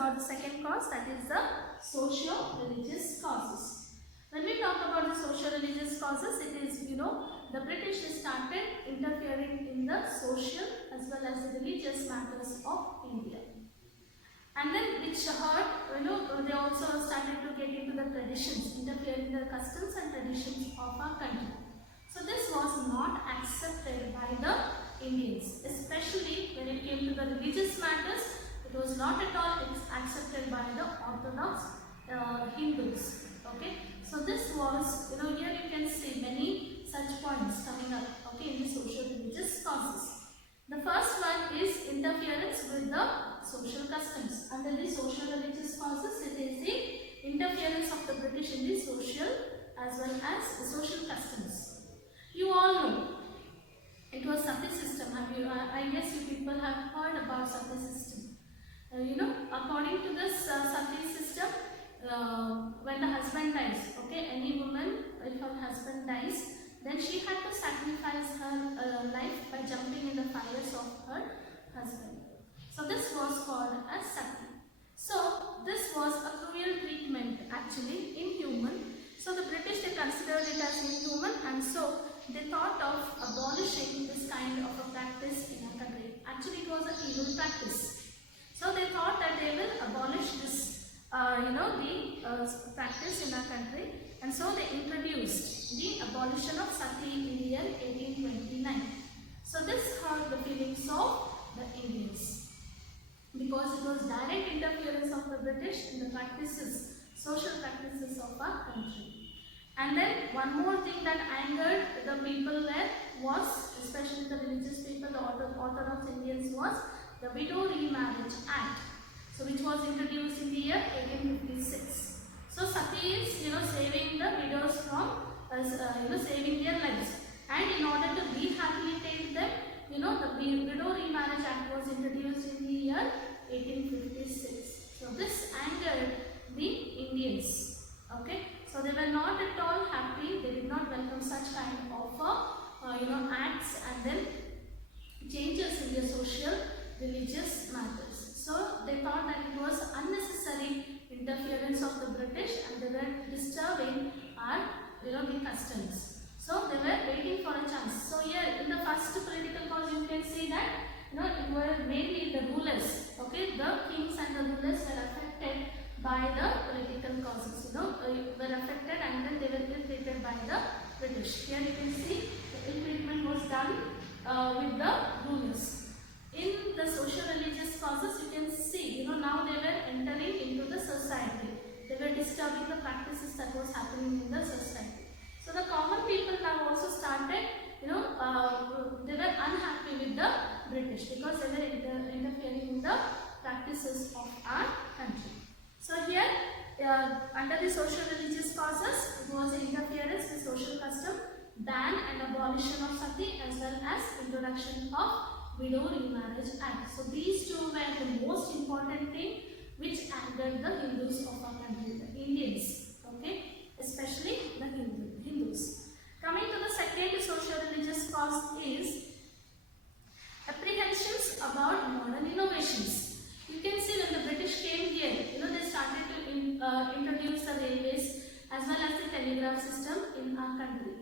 about the second cause, that is the socio-religious causes. When we talk about the socio-religious causes, it is, the British started interfering in the social as well as the religious matters of India. And then which hurt, they also started to get into the traditions, interfere in the customs and traditions of our country. So this was not accepted by the Indians, especially when it came to the religious matters. It was not at all accepted by the Orthodox Hindus. Okay, so this was, here you can see many such points coming up. Okay, in the socio-religious causes. The first one is interference with the social customs. Under the social-religious causes, it is the interference of the British in the social as well as the social customs. You all know it was Sati system. I guess you people have heard about Sati system. According to this Sati system, when the husband dies, okay, any woman, if her husband dies, then she had to sacrifice her life by jumping in the fires of her husband. So this was called as Sati. So this was a cruel treatment, actually inhuman. So the British, they considered it as inhuman, and so they thought of abolishing this kind of a practice in our country. Actually, it was an evil practice. So they thought that they will abolish this, the practice in our country, and so they introduced the abolition of Sati in the year 1829. So this hurt the feelings of the Indians, because it was direct interference of the British in the practices, social practices of our country. And then one more thing that angered the people there was, especially the religious people, the Orthodox Indians, was the Widow Remarriage Act, so which was introduced in the year 1856. So Sati is, saving the widows from, saving their lives, and in order to rehabilitate them, the Widow Remarriage Act was introduced in the year 1856. So this angered the Indians. Okay, so they were not at all happy. They did not welcome such kind of acts and then changes in their social religious matters. So they thought that it was unnecessary interference of the British, and they were disturbing our the customs. So they were waiting for a chance. So here in the first political cause, you can see that it were mainly the rulers. Okay, the kings and the rulers were affected by the political causes. Were affected, and then they were ill-treated by the British. Here you can see the ill-treatment was done with the rulers. In the social-religious causes, you can see, now they were entering into the society. They were disturbing the practices that was happening in the society. So the common people have also started, they were unhappy with the British because they were interfering in the practices of our country. So here, under the social-religious causes, it was interference with social custom, ban and abolition of Sati, as well as introduction of Widow Remarriage Act. So these two were the most important thing which angered the Hindus of our country, the Indians, okay, especially the Hindus. Coming to the second social-religious cause is apprehensions about modern innovations. You can see when the British came here, they started to introduce the railways as well as the telegraph system in our country.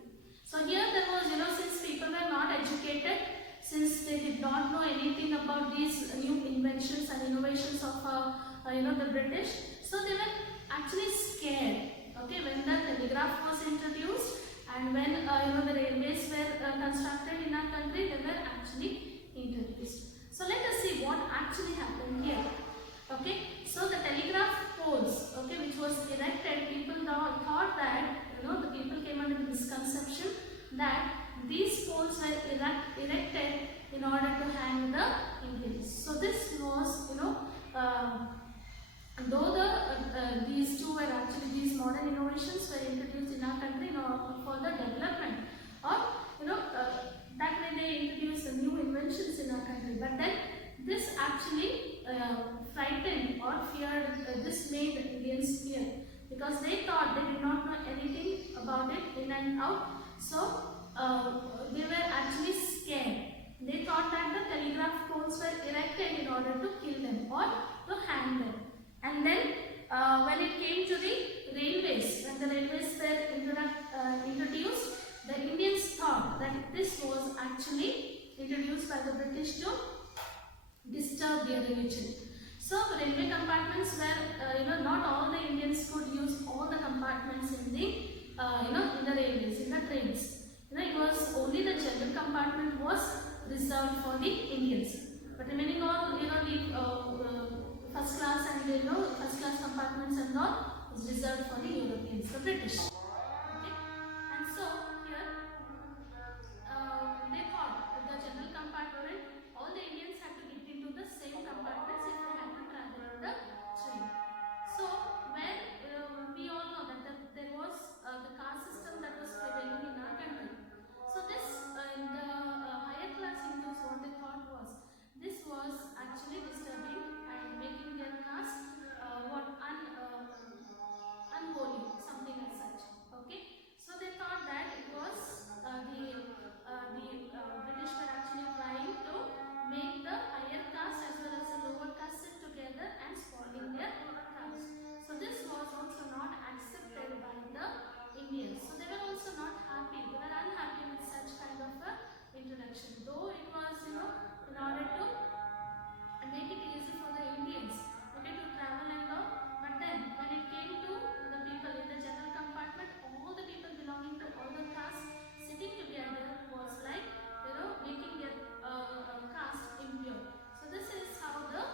So here there was, since people were not educated, since they did not know anything about these new inventions and innovations of the British, so they were actually scared. Okay, when the telegraph was introduced and when the railways were constructed in our country, they were actually introduced. So let us see what actually happened here. Okay, so the telegraph poles, okay, which was erected, people thought that the people came under the misconception that these poles were erected in order to hang the Indians. So this was, though these two were actually, these modern innovations were introduced in our country for the development, or that way they introduced the new inventions in our country. But then this actually frightened or feared, this made the Indians fear, because they thought they did not know anything about it in and out. So they were actually scared. They thought that the telegraph poles were erected in order to kill them or to hang them. actually introduced by the British to disturb their religion. So railway compartments were, not all the Indians could use all the compartments in the, in the railways, in the trains. It was only the general compartment was reserved for the Indians. But remaining all, the first class and first class compartments and all was reserved for the Europeans, the British. Okay, and so here they thought that the general compartment, all the Indians had to get into the same compartments if they had to travel in the train. So when we all know that there was the caste system that was prevailing in our country. So this in the higher class Hindus, what they thought was this was actually disturbing and making their caste unholy, something as such. Okay, so they thought that it was the British were actually trying to make the higher caste as well as the lower caste sit together and spoiling their caste. So this was also not accepted by the Indians. So they were also not happy. They were unhappy with such kind of a introduction. Though it was, in order to make it easy for the Indians, okay, to travel and all. But then when it came to the people in the general compartment, all the people belonging to all the castes sitting together was like, making their caste impure. So this is how the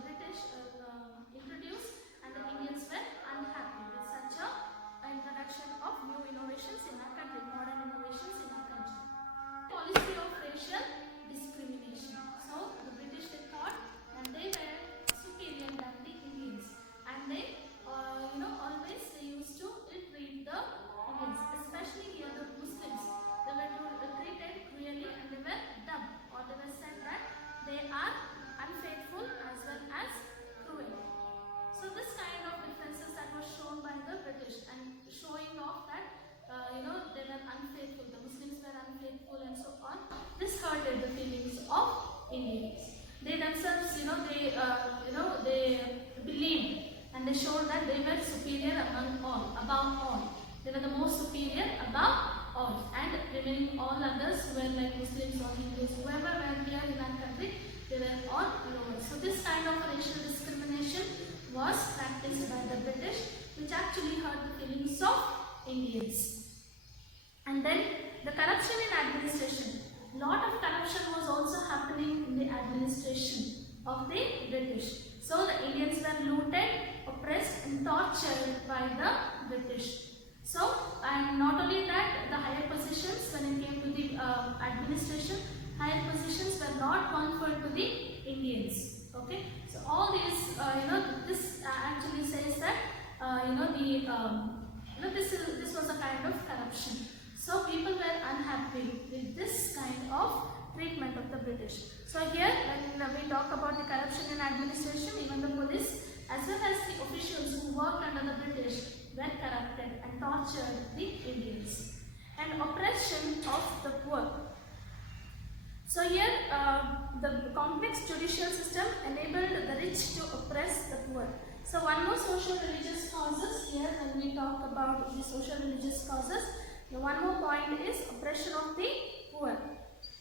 British introduced, and the Indians were unhappy with such a introduction of new innovations in our country, modern innovations in our country. Policy of racial discrimination. So the British, they thought that they were superior than the Indians, and they always they used to ill-treat the Indians, especially here the Muslims. They were treated cruelly, and they were dubbed, or they were said that they are unfaithful as well as cruel. So this kind of differences that was shown by the British, and showing off that they were unfaithful, the Muslims were unfaithful and so on. This hurted the feelings of Indians. They themselves, they believed and they showed that they were superior among all, above all. They were the most superior above all, and remaining all others who were like Muslims or Hindus, whoever were here in our country, they were all lower. So this kind of racial discrimination was practiced by the British, which actually hurt the feelings of Indians. And then the corruption in administration. Lot of corruption was also happening in the administration of the British. So the Indians were looted, oppressed and tortured by the British. So, and not only that, the higher positions, when it came to the administration, higher positions were not conferred to the Indians. Okay, so all these, this actually says that, this was a kind of corruption. So people were unhappy with this kind of treatment of the British. So here, when we talk about the corruption in administration, even the police as well as the officials who worked under the British were corrupted and tortured the Indians. And oppression of the poor. So here, the complex judicial system enabled the rich to oppress the poor. So one more social religious causes here, when we talk about the social religious causes, the one more point is oppression of the poor.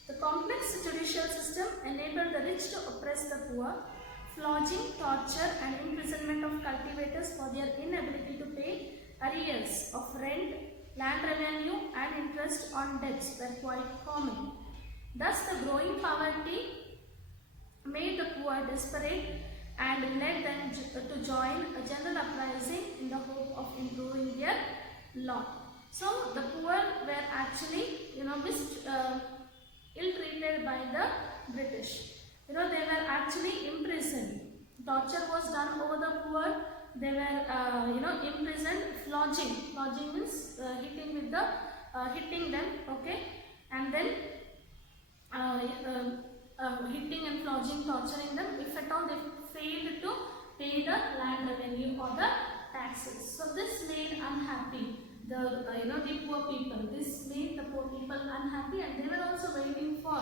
The complex judicial system enabled the rich to oppress the poor. Flogging, torture and imprisonment of cultivators for their inability to pay arrears of rent, land revenue and interest on debts were quite common. Thus the growing poverty made the poor desperate and led them to join a general uprising in the hope of improving their lot. So the poor were actually, ill-treated by the British. They were actually imprisoned. Torture was done over the poor. They were, imprisoned. Flogging. Flogging means hitting with the, hitting them, okay, and then hitting and flogging, torturing them. If at all they failed to pay the land revenue or the taxes. So this made unhappy the poor people. This made the poor people unhappy, and they were also waiting for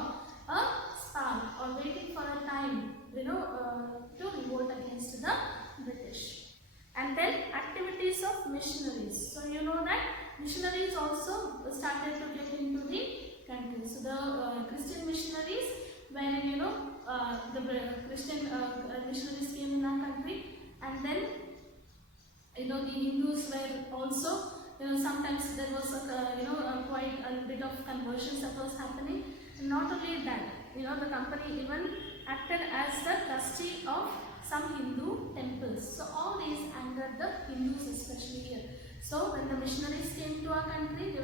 a spark or waiting for a time, to revolt against the British. And then activities of missionaries. So you know that missionaries also started to get into the country. So the Christian missionaries, wherein the Christian missionaries came in our country, and then the Hindus were also, sometimes there was quite a bit of conversions that was happening. And not only that, the company even acted as the trustee of some Hindu temples. So all these angered the Hindus, especially here. So when the missionaries came to our country, they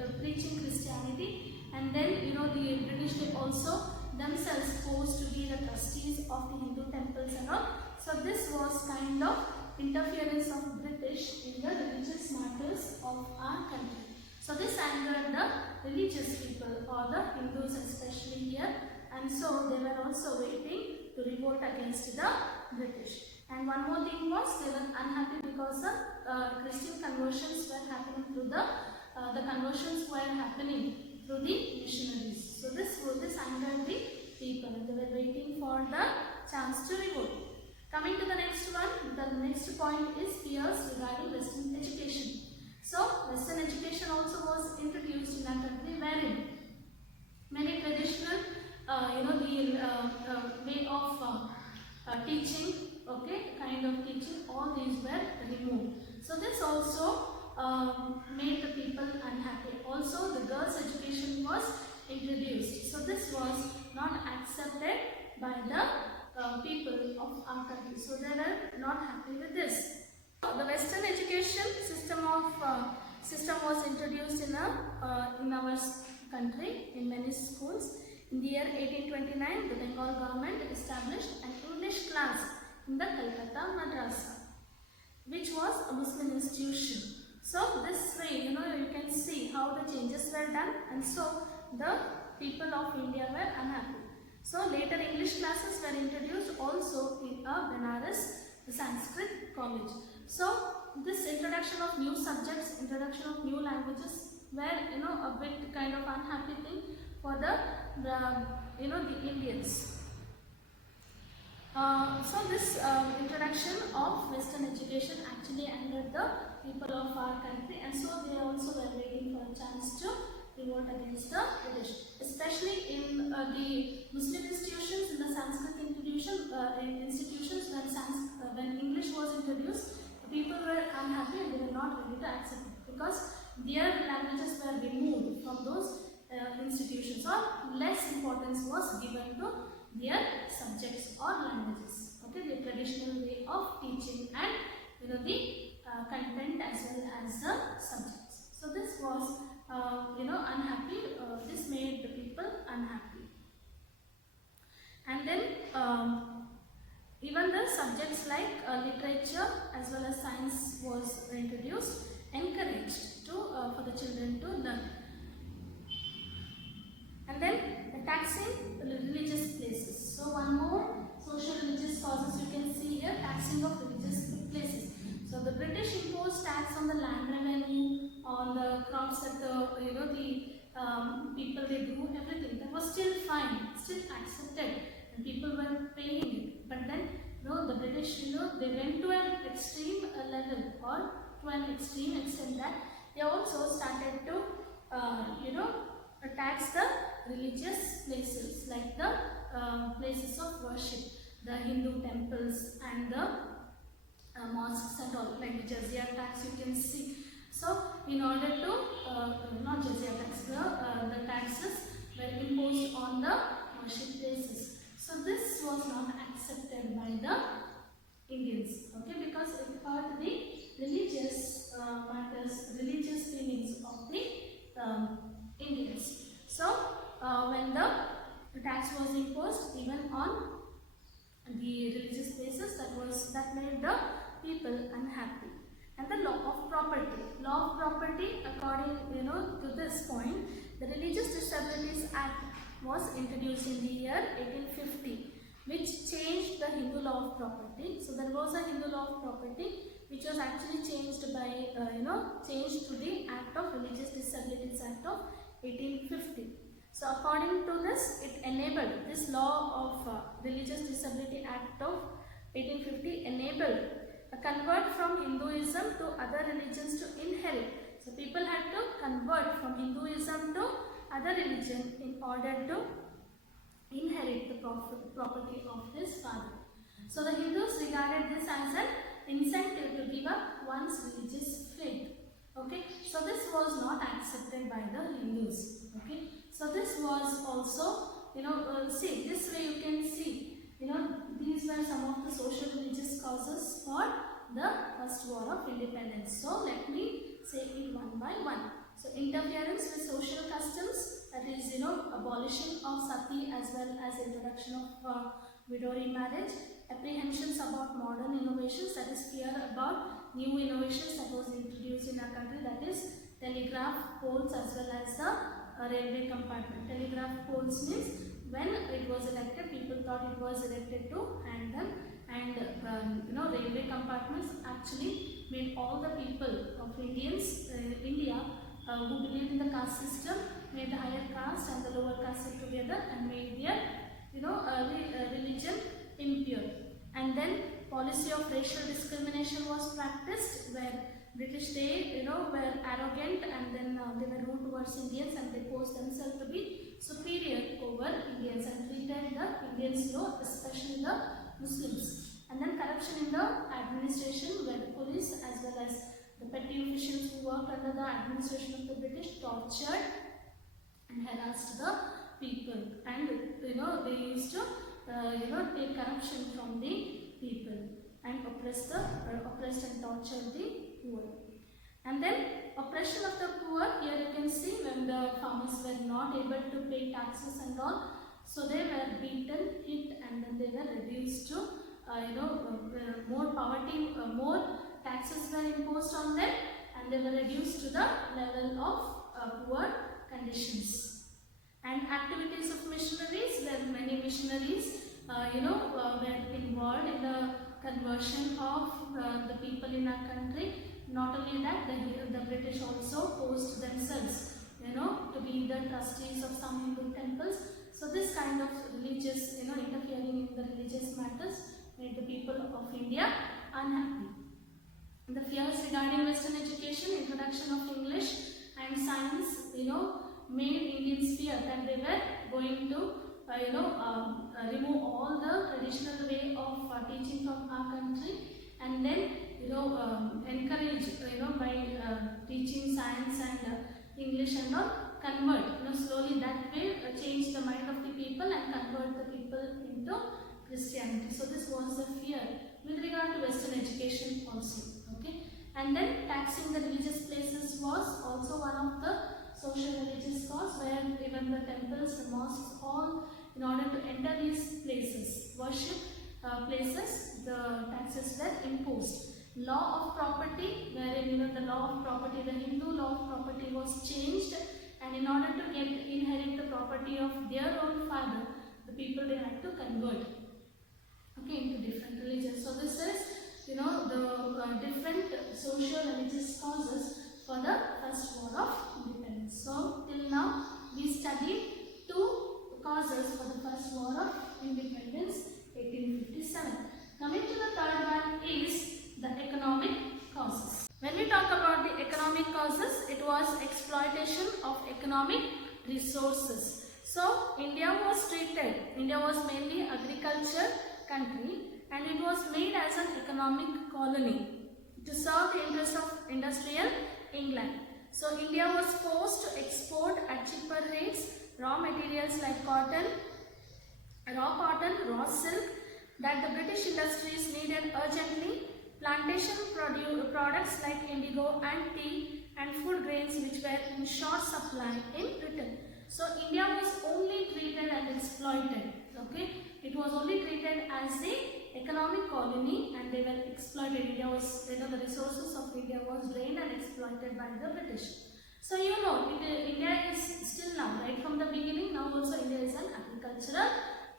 were preaching Christianity, and then the British they also themselves posed to be the trustees of the Hindu temples and all. So this was kind of interference of British in the religious matters of our country. So this angered the religious people, or the Hindus especially here, and so they were also waiting to revolt against the British. And one more thing was, they were unhappy because the Christian conversions were happening through the conversions were happening through the missionaries. So this angered the people, and they were waiting for the chance to revolt. Coming to the next one, the next point is fears regarding Western education. So Western education also was introduced in our country, wherein many traditional the way of teaching, kind of teaching, all these were removed. So this also made the people unhappy. Also the girls' education was introduced. So this was not accepted by the people of our country. So they were not happy with this. The Western education system was introduced in our country in many schools. In the year 1829, the Bengal government established an English class in the Calcutta Madrasa, which was a Muslim institution. So this way, you can see how the changes were done, and so the people of India were unhappy. So later English classes were introduced also in Benares, the Sanskrit college. So this introduction of new subjects, introduction of new languages were a bit kind of unhappy thing for the Indians. So this introduction of Western education actually angered the people of our country, and so they also were waiting for a chance to revolt against the British, especially in the Muslim institutions, in the Sanskrit institutions when English was introduced, people were unhappy and they were not ready to accept it, because their languages were removed from those institutions, or less importance was given to their subjects or languages. The traditional way of teaching and the content as well as the subjects. So this was unhappy. This made the people unhappy. And then even the subjects like literature as well as science was introduced, encouraged to for the children to learn. And then the taxing religious places. So one more social religious causes you can see here, taxing of religious places. So the British imposed tax on the land revenue, on the crops that the people they grew, everything. That was still fine, still accepted, and people were paying it. But then the British they went to an extreme level, or to an extreme extent, that they also started to tax the religious places, like the places of worship, the Hindu temples and the mosques and all, like the jizya tax you can see. So in order to, not jizya tax, the taxes were imposed on the worship places. So this was not accepted by the Indians, because it hurt the religious matters, religious feelings of the Indians. So when the tax was imposed even on the religious places, that made the people unhappy. And the law of property, according to this point, the Religious Disabilities Act was introduced in the year 1850, which changed the Hindu law of property. So there was a Hindu law of property which was actually changed by changed to the Act of Religious Disabilities Act of 1850. So according to this, it enabled, this law of Religious Disability Act of 1850 enabled a convert from Hinduism to other religions to inherit. So people had to convert from Hinduism to other religion in order to inherit the property of his father. So the Hindus regarded this as an incentive to give up one's religious faith. Okay, so this was not accepted by the Hindus. Okay, so this was also, see, this way you can see, these were some of the social religious causes for the first war of independence. So let me say it one by one. So interference with social customs, that is, abolition of sati as well as introduction of widow remarriage, apprehensions about modern innovations, that is fear about new innovations that was introduced in our country, that is telegraph poles as well as the railway compartment. Telegraph poles means when it was erected, people thought it was erected to hang them, and railway compartments actually made all the people of India who believed in the caste system, made the higher caste and the lower caste sit together and made their religion impure. And then policy of racial discrimination was practiced, where British were arrogant, and then they were rude towards Indians, and they posed themselves to be superior over Indians and treated the Indians low, especially the Muslims. And then corruption in the administration, where the police as well as the petty officials who worked under the administration of the British tortured and harassed the people, and they used to take corruption from the people and oppressed and tortured the poor. And then oppression of the poor, here you can see when the farmers were not able to pay taxes and all, so they were beaten, hit, and then they were reduced to more poverty, more taxes were imposed on them, and they were reduced to the level of poor conditions. And activities of missionaries, where many missionaries were involved in the conversion of the people in our country. Not only that, the British also posed themselves to be the trustees of some Hindu temples. So this kind of religious, interfering in the religious matters made the people of India unhappy. The fears regarding Western education, introduction of English and science, made Indians fear that they were going to remove all the traditional way of teaching from our country, and then encourage by teaching science and English and all, convert slowly that way, change the mind of the people and convert the people into Christianity. So this was the fear with regard to Western education also. Okay, and then taxing the religious places was also one of the social religious cause, where even the temples, the mosques, all, in order to enter these places, worship places, the taxes were imposed. Law of property, wherein the law of property, the Hindu law of property was changed, and in order to inherit the property of their own father, the people, they had to convert into different religions. So this is the different social religious causes for the first war of independence. So till now we studied two causes for the first war of independence, 1857. Coming to the third one is the economic causes. When we talk about the economic causes, it was exploitation of economic resources. So India was mainly agriculture country, and it was made as an economic colony to serve the interests of industrial England. So India was forced to export at cheaper rates raw materials like cotton, raw silk that the British industries needed urgently, plantation products like indigo and tea, and food grains which were in short supply in Britain. So India was only treated and exploited. Okay, it was only treated as the economic colony, and they were exploited. India was, the resources of India was drained and exploited by the British. So India is still now, right from the beginning, now also India is an agricultural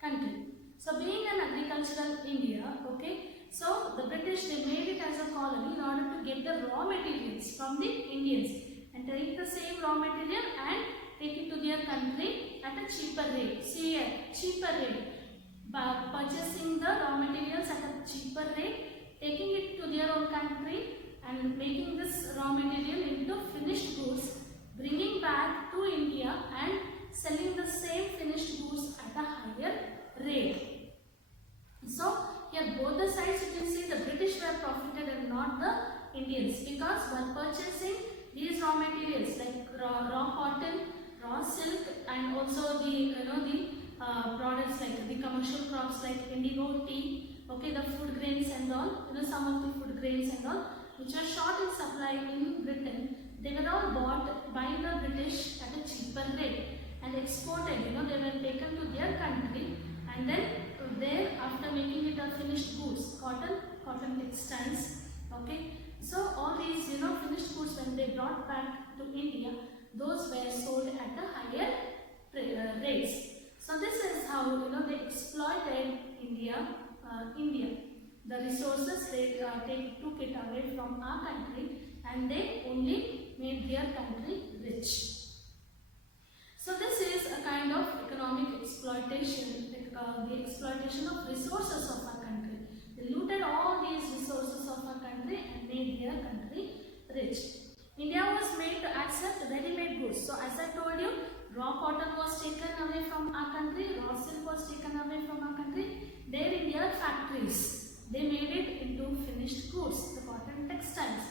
country. So being an agricultural India, okay, so the British, they made it as a colony in order to get the raw materials from the Indians and take the same raw material and take it to their country at a cheaper rate. See here, cheaper rate. By purchasing the raw materials at a cheaper rate, taking it to their own country and making this raw material into finished goods, bringing back to India and selling the same finished goods at a higher rate. So here both the sides you can see the British were profited and not the Indians, because while purchasing these raw materials like raw cotton, raw silk, and also the products like the commercial crops like indigo, tea, okay, the food grains and all, some of the food grains and all, which are short in supply in Britain, they were all bought by the British at a cheaper rate and exported. They were taken to their country, and then there after making it a finished goods, cotton textiles. Okay, so all these finished goods, when they brought back to India, those were sold at a higher rates. So this is how they exploited India. The resources they took it away from our country, and they only made their country rich. So this is a kind of economic exploitation, the exploitation of resources of our country. They looted all these resources of our country and made their country rich. India was made to accept ready-made goods. So as I told you, raw cotton was taken away from our country, raw silk was taken away from our country. There in their factories, they made it into finished goods, the cotton textiles.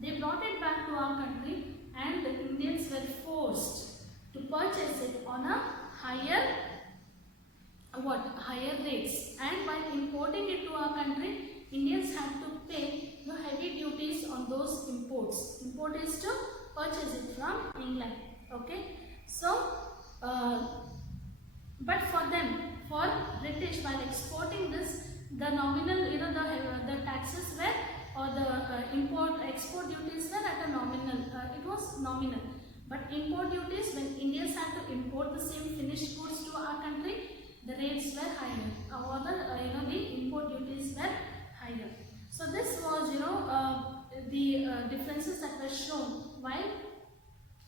They brought it back to our country, and the Indians were forced to purchase it on a higher rates. And while importing it to our country, Indians had to pay the heavy duties on those imports. Import is to purchase it from England. Okay, so but for them, for British, while exporting this, the nominal, the taxes were, or the export duties were at a nominal. It was nominal. But import duties, when Indians had to import the same finished goods to our country, the rates were higher. Or the import duties were higher. So this was the differences that were shown while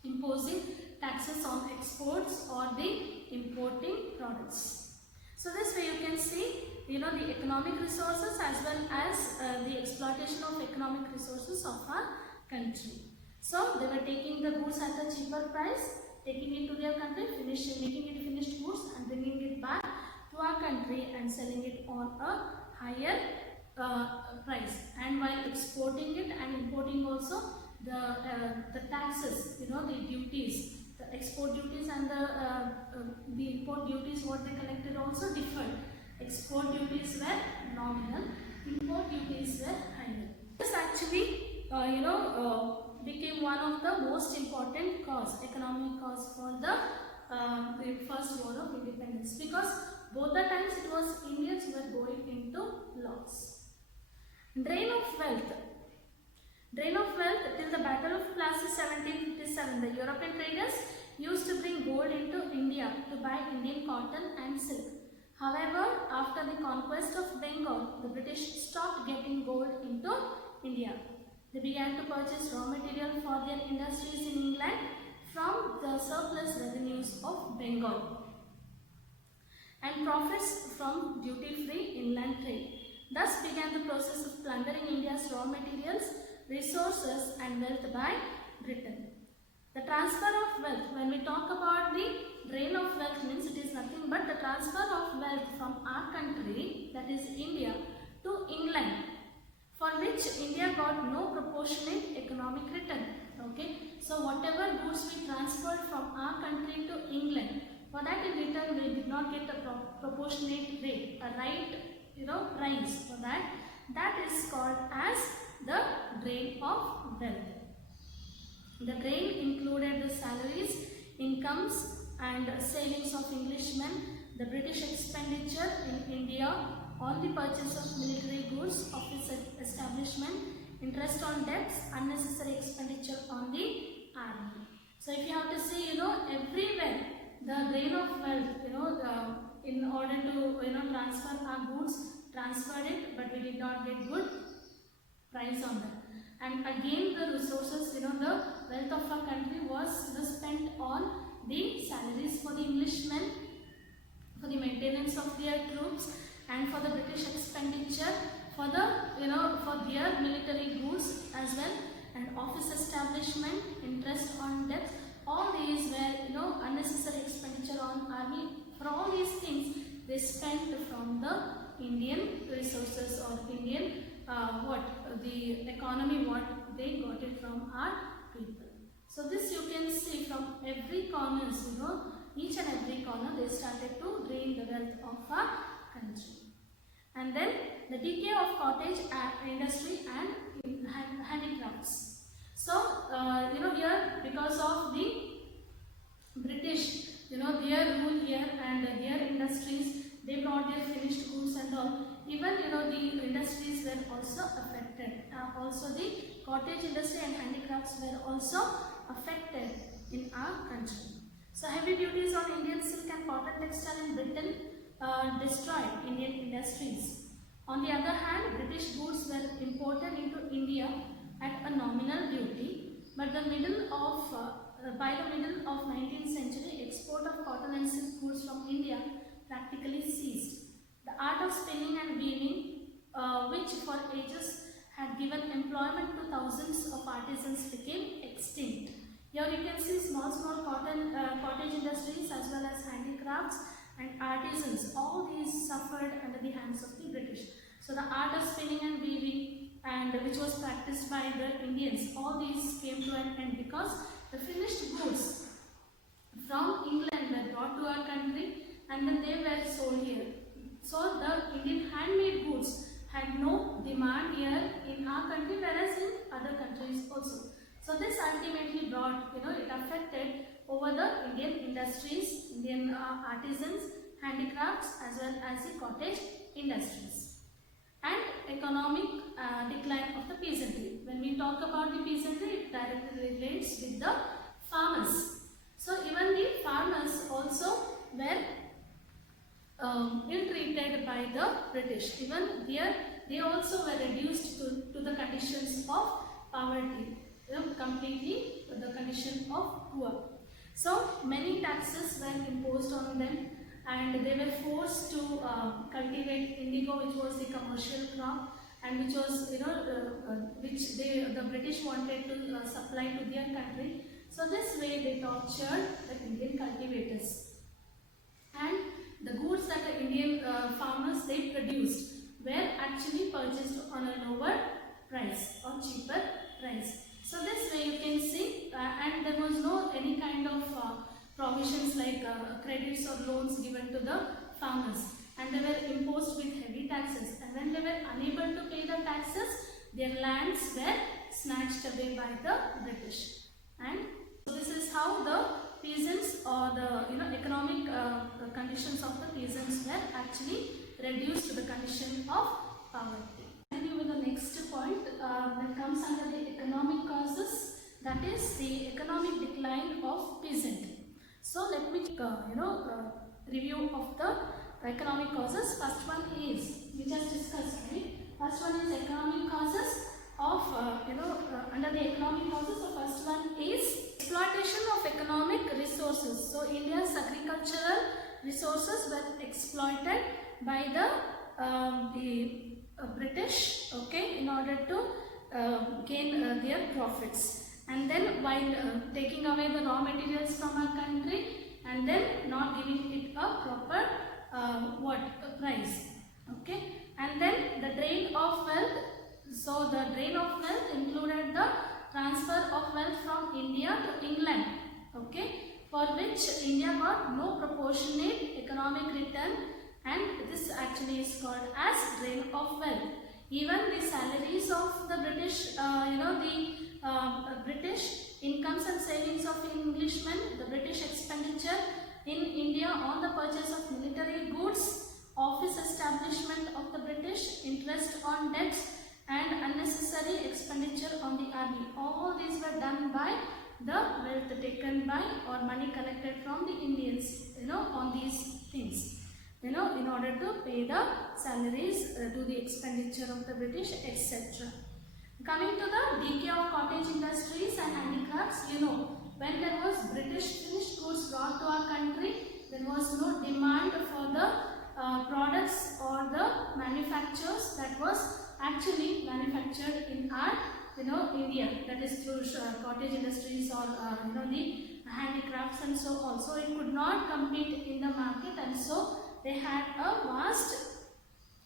imposing taxes on exports or the importing products. So this way you can see the economic resources as well as the exploitation of economic resources of our country. So they were taking the goods at a cheaper price, taking it to their country, making it finished goods and bringing it back to our country and selling it on a higher price. And while exporting it and importing also, the taxes, the duties, the export duties and the import duties what they collected also differed. Export duties were nominal, import duties were higher. This actually became one of the most important economic cause for the first war of independence, because both the times it was Indians who were going into loss. Drain of wealth till the Battle of Plassey 1757, the European traders used to bring gold into India to buy Indian cotton and silk. However, after the conquest of Bengal, the British stopped getting gold into India. They began to purchase raw material for their industries in England from the surplus revenues of Bengal and profits from duty-free inland trade. Thus began the process of plundering India's raw materials, resources and wealth by Britain. The transfer of wealth, when we talk about the drain of wealth, means it is nothing but the transfer of wealth from our country, that is India, to England, for which India got no proportionate economic return. Okay, so whatever goods we transferred from our country to England, for that in return we did not get a proportionate rate, a right price for that. That is called as the drain of wealth. The drain included the salaries, incomes and savings of Englishmen, the British expenditure in India on the purchase of military goods, office establishment, interest on debts, unnecessary expenditure on the army. So if you have to see, everywhere the drain of wealth, in order to transfer our goods, transferred it, but we did not get good price on that. And again the resources, the wealth of our country was spent on the salaries for the Englishmen, for the maintenance of their troops, and for the British expenditure, for the for their military goods as well, and office establishment, interest on debts. all these were, you know, unnecessary expenditure on army. For all these things, they spent from the Indian resources or Indian the economy, what they got it from our people. So this you can see from every corners, you know, each and every corner they started to drain the wealth of our country. And then the decay of cottage industry and handicrafts. So you know, here because of the British, you know, their rule here and their industries, they brought their finished goods and all. Even, you know, the industries were also affected. Also the cottage industry and handicrafts were also affected in our country. So heavy duties on Indian silk and cotton textile in Britain destroyed Indian industries. On the other hand, British goods were imported into India at a nominal duty, but by the middle of 19th century, export of cotton and silk goods from India practically ceased. The art of spinning and weaving, which for ages had given employment to thousands of artisans, became extinct. Here you can see small cottage industries as well as handicrafts and artisans. All these suffered under the hands of the British. So the art of spinning and weaving, and which was practiced by the Indians, all these came to an end because the finished goods from England were brought to our country and then they were sold here. So the Indian handmade goods had no demand here in our country, whereas in other countries also. So this ultimately brought, you know, it affected over the Indian industries, Indian artisans, handicrafts as well as the cottage industries. And economic decline of the peasantry. When we talk about the peasantry, it directly relates with the farmers. So even the farmers also were ill-treated by the British. Even there, they also were reduced to the conditions of poverty, completely the condition of poor. So many taxes were imposed on them, and they were forced to cultivate indigo, which was the commercial crop, and which was, you know, which the British wanted to supply to their country. So this way they tortured the Indian cultivators, and the goods that the Indian farmers they produced were actually purchased on a lower price or cheaper price. So this way you can see, and there was no any kind of provisions like credits or loans given to the farmers, and they were imposed with heavy taxes, and when they were unable to pay the taxes, their lands were snatched away by the British. And so this is how the peasants or the, you know, economic conditions of the peasants were actually reduced to the condition of poverty. Continue with the next point that comes under the economic causes, that is the economic decline of peasantry. So let me review of the economic causes. First one is, we just discussed, right? First one is economic causes of under the economic causes. The first one is exploitation of economic resources. So India's agricultural resources were exploited by the British, okay, in order to gain their profits. And then while taking away the raw materials from our country and then not giving it a proper price, okay. And then the drain of wealth. So the drain of wealth included the transfer of wealth from India to England, okay, for which India got no proportionate economic return, and this actually is called as drain of wealth. Even the salaries of the British, British incomes and savings of Englishmen, the British expenditure in India on the purchase of military goods, office establishment of the British, interest on debts, and unnecessary expenditure on the army. All these were done by the wealth taken by or money collected from the Indians, on these things, in order to pay the salaries to the expenditure of the British, etc. Coming to the decay of cottage industries and handicrafts, when there was British finished goods brought to our country, there was no demand for the products or the manufactures that was actually manufactured in our India, that is through cottage industries or the handicrafts and so on. So it could not compete in the market, and so they had a vast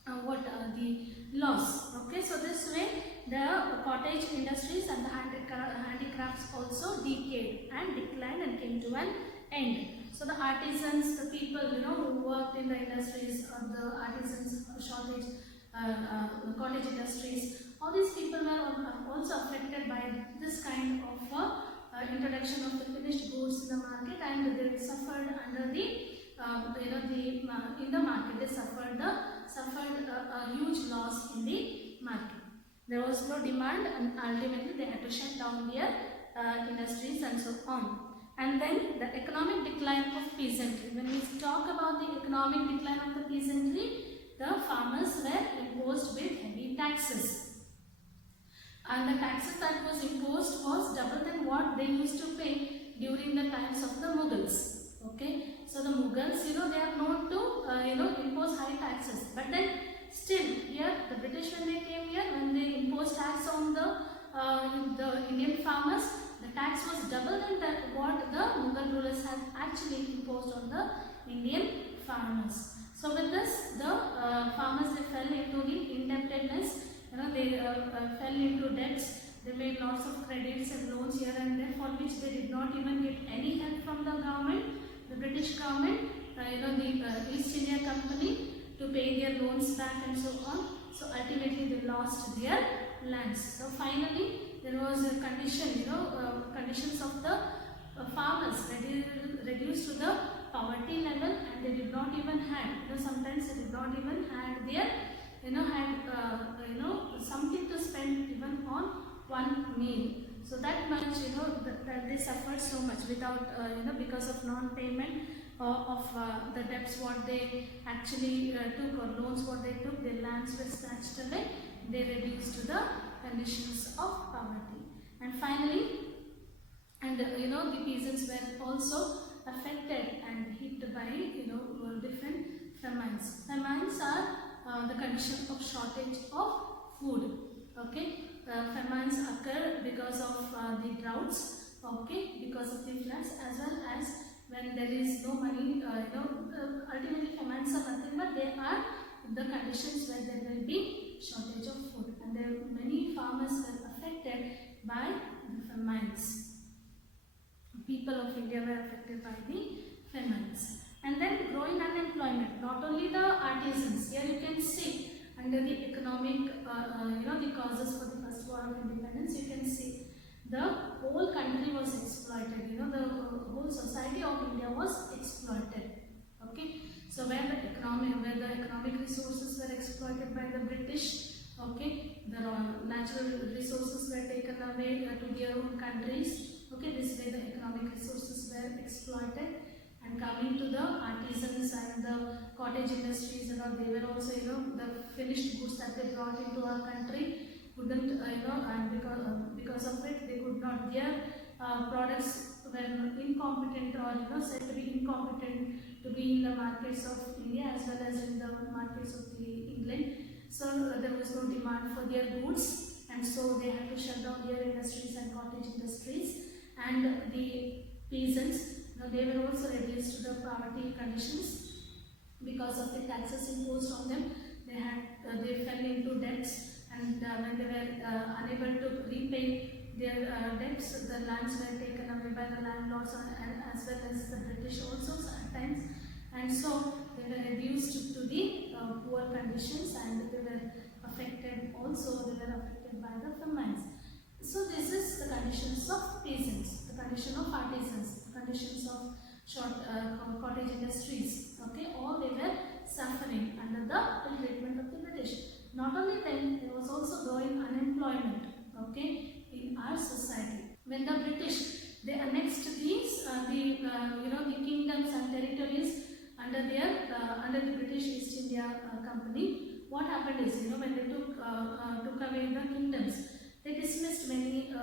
the loss. Okay, so this way the cottage industries and the handicrafts also decayed and declined and came to an end. So the artisans, the people who worked in the industries, the artisans, shortage, cottage industries, all these people were also affected by this kind of introduction of the finished goods in the market, and they suffered under the in the market. They suffered a huge loss in the market. There was no demand, and ultimately they had to shut down their industries and so on. And then the economic decline of peasantry. When we talk about the economic decline of the peasantry, the farmers were imposed with heavy taxes, and the taxes that was imposed was double than what they used to pay during the times of the Mughals. Okay, so the Mughals, they are known to impose high taxes, but then still here the British, when they came here, when they imposed tax on the Indian farmers, the tax was double than what the Mughal rulers had actually imposed on the Indian farmers. So with this, the farmers, they fell into the indebtedness. They fell into debts. They made lots of credits and loans here and there, for which they did not even get any help from the government, the British government, the East India Company, to pay their loans back and so on. So ultimately they lost their lands. So finally there was a condition, conditions of the farmers reduced to the poverty level, and they did not even have, sometimes they did not even had their, something to spend even on one meal. So that much, that they suffered so much without, because of non-payment of the debts what they actually took, or loans what they took, their lands were snatched away. They reduced to the conditions of poverty. And finally, the peasants were also affected and hit by, different famines. Famines are the condition of shortage of food. Okay, famines occur because of the droughts. Okay, because of the floods, as well as when there is no money. Ultimately famines are nothing but they are the conditions where there will be shortage of food, and there many farmers were affected by the famines. People of India were affected by the famines. And then growing unemployment. Not only the artisans. Here you can see under the economic, the causes for the First War of Independence. You can see the whole country was exploited. The whole society of India was exploited. Okay. So where the economic resources were exploited by the British. Okay. The natural resources were taken away to their own countries. Okay, this way the economic resources were exploited, and coming to the artisans and the cottage industries, they were also, the finished goods that they brought into our country couldn't, and because of it, they could not, their products were incompetent, or said to be incompetent to be in the markets of India as well as in the markets of the England. So there was no demand for their goods, and so they had to shut down their industries and cottage industries. And the peasants, they were also reduced to the poverty conditions because of the taxes imposed on them. They fell into debts, and when they were unable to repay their debts, the lands were taken away by the landlords as well as the British also at times, and so they were reduced to the poor conditions, and they were affected also. They were affected by the famines. So this is the conditions of peasants, the condition of artisans, the conditions of cottage industries. Okay, all they were suffering under the ill treatment of the British. Not only then, there was also growing unemployment. Okay, in our society. When the British, they annexed these the kingdoms and territories under the British East India Company. What happened is, when they took away the kingdoms, they dismissed many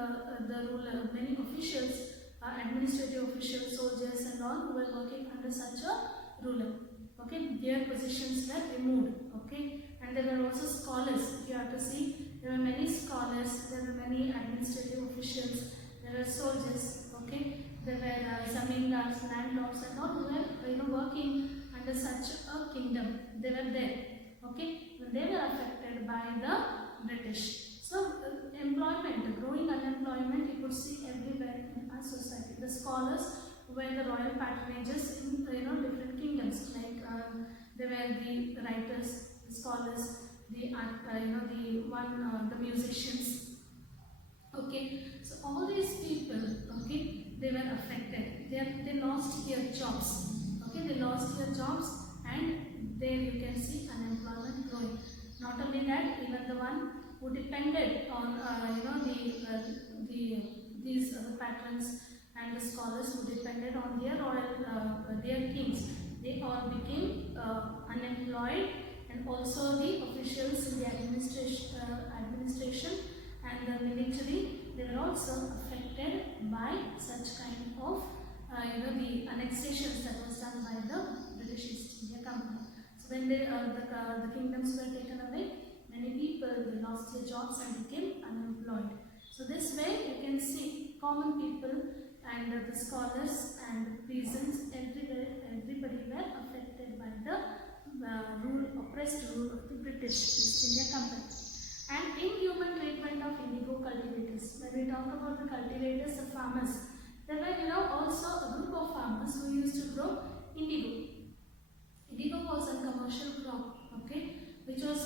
many officials, administrative officials, soldiers and all who were working under such a ruler. Okay, their positions were removed. Okay, and there were also scholars. If you have to see, there were many scholars, there were many administrative officials, there were soldiers. Okay, there were zamindars, landlords, and all who were working under such a kingdom. They were there. Okay, when they were affected by the British. So employment, growing unemployment, you could see everywhere in our society. The scholars were the royal patronages in different kingdoms. Like there were the writers, the scholars, the the musicians. Okay, so all these people, okay, they were affected. They lost their jobs. Okay, they lost their jobs, and there you can see unemployment growing. Not only that, even the one who depended on these patrons and the scholars who depended on their royal their kings, they all became unemployed, and also the officials in the administration and the military, they were also affected by such kind of the annexations that was done by the British East India Company. So when the kingdoms were taken away, many people they lost their jobs and became unemployed. So this way you can see common people and the scholars and peasants, everybody were affected by the oppressed rule of the British East India Company. And inhuman treatment of indigo cultivators. When we talk about the cultivators, the farmers, there were also a group of farmers who used to grow indigo. Indigo was a commercial crop, okay, which was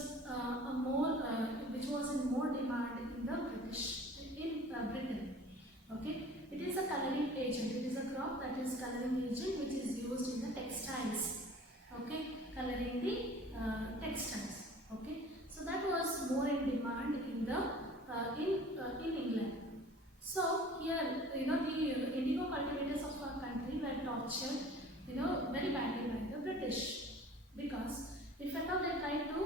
which was in more demand in the Britain. Okay, it is a coloring agent. It is a crop that is coloring agent which is used in the textiles. Okay, coloring the textiles. Okay, so that was more in demand in the in England. So here, the indigo cultivators of our country were tortured, very badly by the British, because if at all they tried to,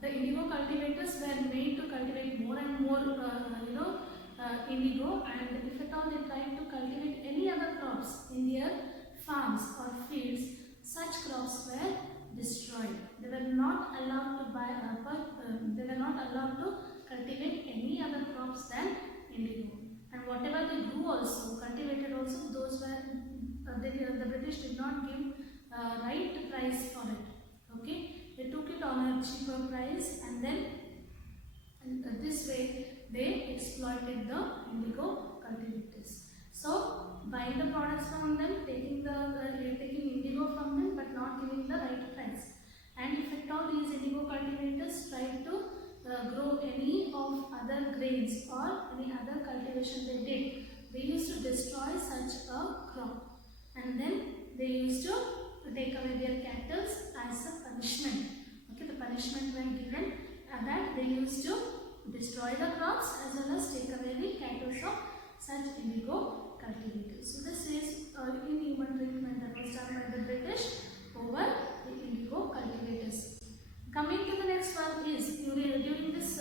the indigo cultivators were made to cultivate more and more, indigo, and if at all they tried to cultivate any other crops in their farms or fields, such crops were destroyed. They were not allowed to they were not allowed to cultivate any other crops than indigo. And whatever they grew also, cultivated also, those were the British did not give right price for it. Okay, they took it on a cheaper price, and then this way they exploited the indigo cultivators. So buying the products from them, taking indigo from them, but not giving the right price. And if at all these indigo cultivators tried to grow any of other grains or any other cultivation they did, they used to destroy such a crop, and then they used to take away their cattle as a punishment. Okay, the punishment when given that they used to destroy the crops as well as take away the cattle of such indigo cultivators. So this is inhuman treatment that was done by the British over the indigo cultivators. Coming to the next one is during this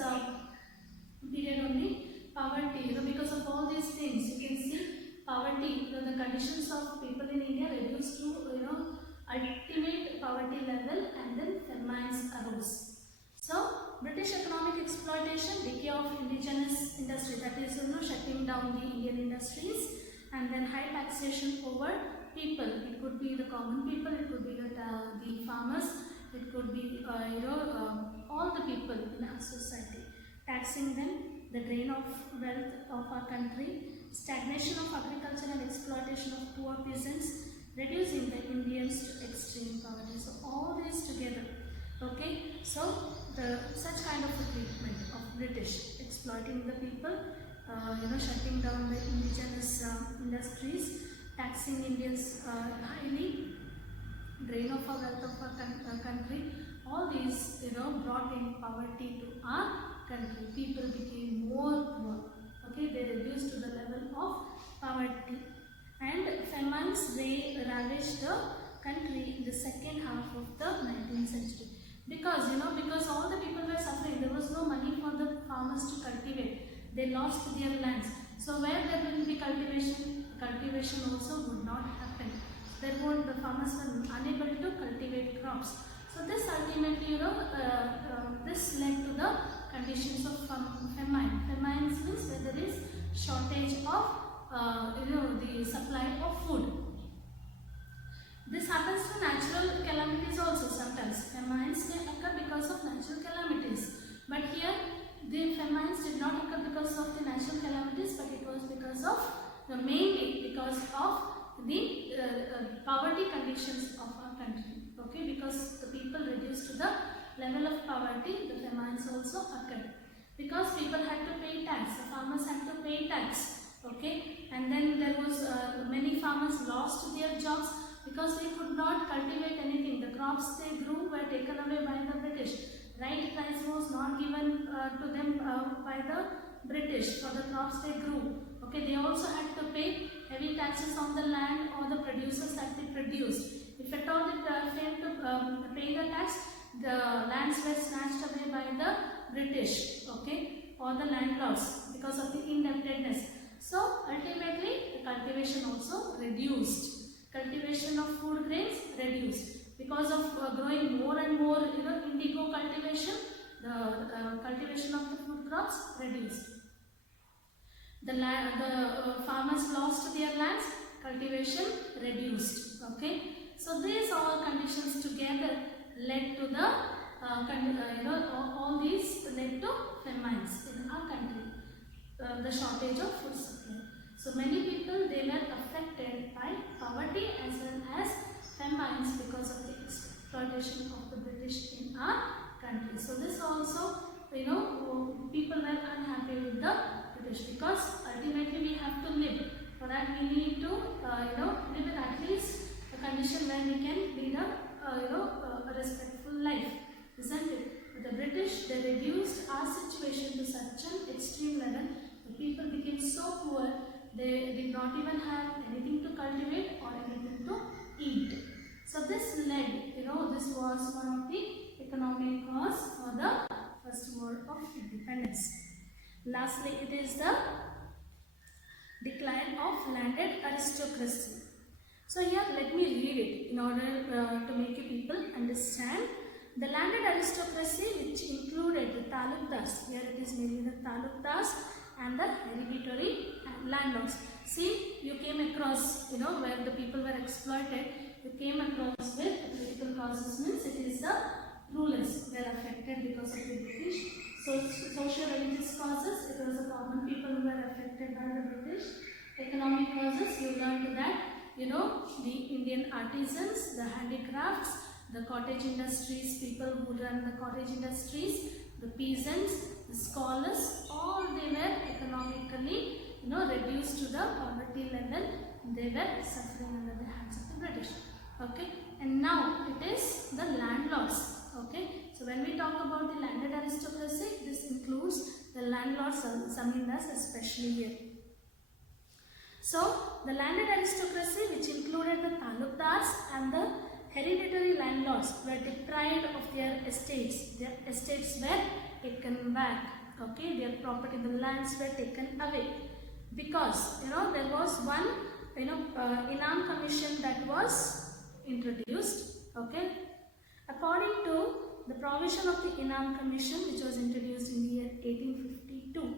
period only, poverty. Because of all these things, you can see poverty. The conditions of people in India reduced to ultimate poverty level, and then famines arose. So British economic exploitation, decay of indigenous industry, that is shutting down the Indian industries, and then high taxation over people. It could be the common people, it could be the farmers, it could be all the people in our society. Taxing them, the drain of wealth of our country, stagnation of agriculture and exploitation of poor peasants, reducing the Indians to extreme poverty. So all these together, okay. So such kind of a treatment of British, exploiting the people, shutting down the indigenous industries, taxing Indians highly, drain of our wealth of our country. All these, brought in poverty to our country. People became more poor. Okay, they reduced to the level of poverty. And famines, they ravaged the country in the second half of the 19th century. Because all the people were suffering. There was no money for the farmers to cultivate. They lost their lands. So where there will be cultivation also would not happen. Therefore, the farmers were unable to cultivate crops. So this ultimately, this led to the conditions of famine. Famine means where there is shortage of the supply of food. This happens to natural calamities also sometimes. Famines may occur because of natural calamities. But here the famines did not occur because of the natural calamities, but it was because of mainly because of the poverty conditions of our country. Okay, because the people reduced to the level of poverty, the famines also occurred. Because people had to pay tax, the farmers had to pay tax. Okay, and then there was many farmers lost their jobs because they could not cultivate anything. The crops they grew were taken away by the British. Right price was not given to them by the British for the crops they grew. Okay, they also had to pay heavy taxes on the land or the producers that they produced. If at all they failed to pay the tax, the lands were snatched away by the British, okay, or the landlords because of the indebtedness. So ultimately the cultivation also reduced. Cultivation of food grains reduced because of growing more and more indigo cultivation. The cultivation of the food crops reduced. The farmers lost their lands, cultivation reduced. Okay, so these all conditions together led to the all these led to famines in our country. The shortage of food supply. So many people, they were affected by poverty as well as famines because of the exploitation of the British in our country. So this also, people were unhappy with the British because ultimately we have to live. For that we need to live in at least a condition where we can lead a respectful life, isn't it? But the British, they reduced our situation to such an extreme level. The people became so poor, they did not even have anything to cultivate or anything to eat. So this led, this was one of the economic cause for the First War of Independence. Lastly, it is the decline of landed aristocracy. So here let me read it in order to make you people understand. The landed aristocracy, which included the talukdars, here it is mainly the talukdars and the hereditary landlords. See, you came across, where the people were exploited, you came across with political causes, means it is the rulers were affected because of the British. So social religious causes, it was the common people who were affected by the British. Economic causes, you learned that, the Indian artisans, the handicrafts, the cottage industries, people who run the cottage industries, the peasants, the scholars, all they were economically reduced to the poverty level. They were suffering under the hands of the British. Okay, and now it is the landlords. Okay, so when we talk about the landed aristocracy, this includes the landlords, zamindars especially here. So the landed aristocracy, which included the talukdars and the hereditary landlords, were deprived of their estates. Their estates were taken back. Okay, their property, the lands were taken away because there was one Inam Commission that was introduced. Okay, according to the provision of the Inam Commission, which was introduced in the year 1852,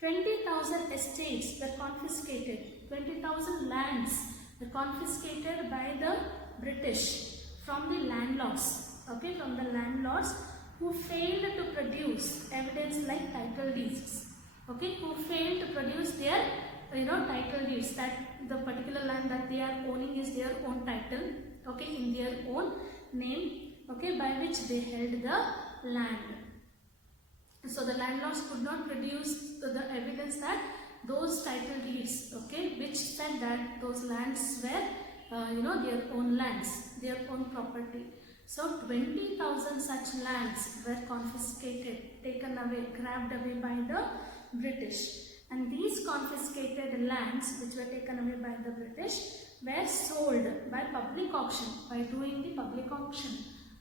20,000 estates were confiscated. 20,000 lands were confiscated by the British from the landlords. Okay, from the landlords who failed to produce evidence like title deeds. Okay, who failed to produce their title deeds, that the particular land that they are owning is their own title. Okay, in their own name. Okay, by which they held the land. So the landlords could not produce the evidence that those title deeds, okay, which said that those lands were their own lands, their own property. So 20,000 such lands were confiscated, taken away, grabbed away by the British. And these confiscated lands, which were taken away by the British, were sold by public auction, by doing the public auction.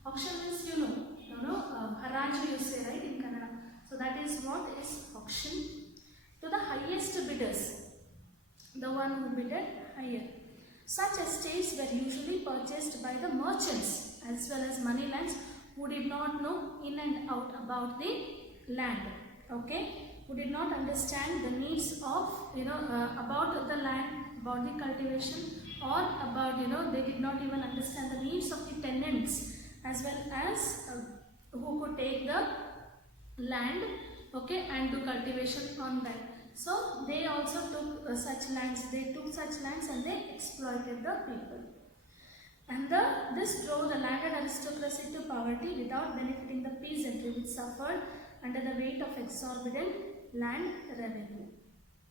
Auction means haraj you say, right, in Kannada. So that is what is auction. To the highest bidders, the one who bidded higher. Such estates were usually purchased by the merchants as well as moneylands who did not know in and out about the land. Okay, who did not understand the needs of, about the land, about the cultivation, or about, they did not even understand the needs of the tenants, as well as who could take the land, okay, and do cultivation on that. So they also took such lands, and they exploited the people. And this drove the landed aristocracy to poverty without benefiting the peasantry, which suffered under the weight of exorbitant land revenue.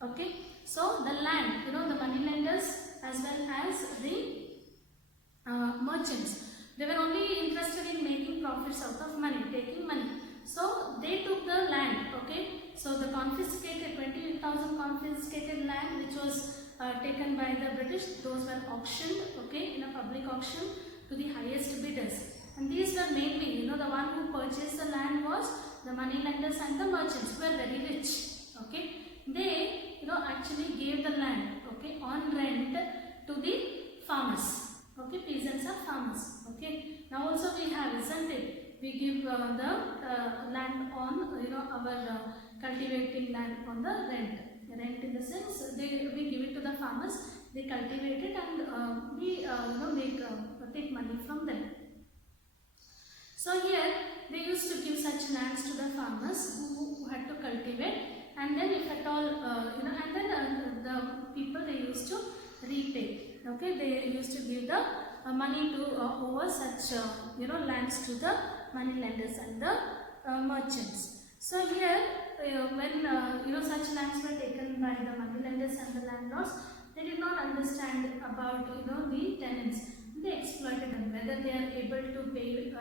Okay, so the land, the money lenders as well as the merchants, they were only interested in making profits out of money, taking money. So they took the land, okay. So the confiscated 20,000 confiscated land, which was taken by the British, those were auctioned, okay, in a public auction to the highest bidders. And these were mainly, the one who purchased the land was the money lenders and the merchants, who were very rich, okay. They, actually gave the land, okay, on rent to the farmers, okay. Peasants are farmers, okay. Now also we have, isn't it? We give the land on, our cultivating land on the rent. Rent in the sense, we give it to the farmers, they cultivate it, and we take money from them. So here they used to give such lands to the farmers who had to cultivate, and then if at all, and then the people, they used to repay. Okay, they used to give the money to over such lands to the money lenders and the merchants. So here, when such lands were taken by the money lenders and the landlords, they did not understand about the tenants. They exploited them, whether they are able to pay the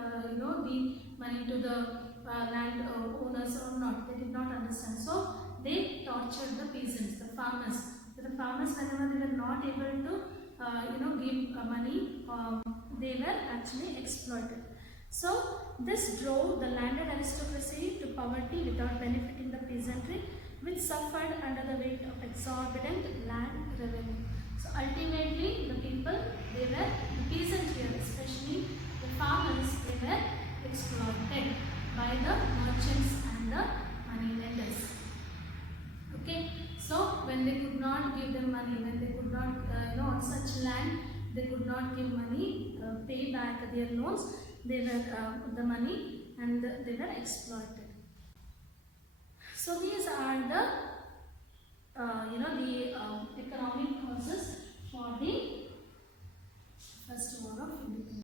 money to the land owners or not. They did not understand. So they tortured the peasants, the farmers. So the farmers, whenever they were not able to give money, they were actually exploited. So this drove the landed aristocracy to poverty without benefiting the peasantry, which suffered under the weight of exorbitant land revenue. So ultimately, the people, they were, the peasantry, especially the farmers, they were exploited by the merchants and the money lenders. Okay, so when they could not give them money, when they could not, on such land, they could not give money, pay back their loans, they were the money, and they were exploited. So these are the economic causes for the first war of independence.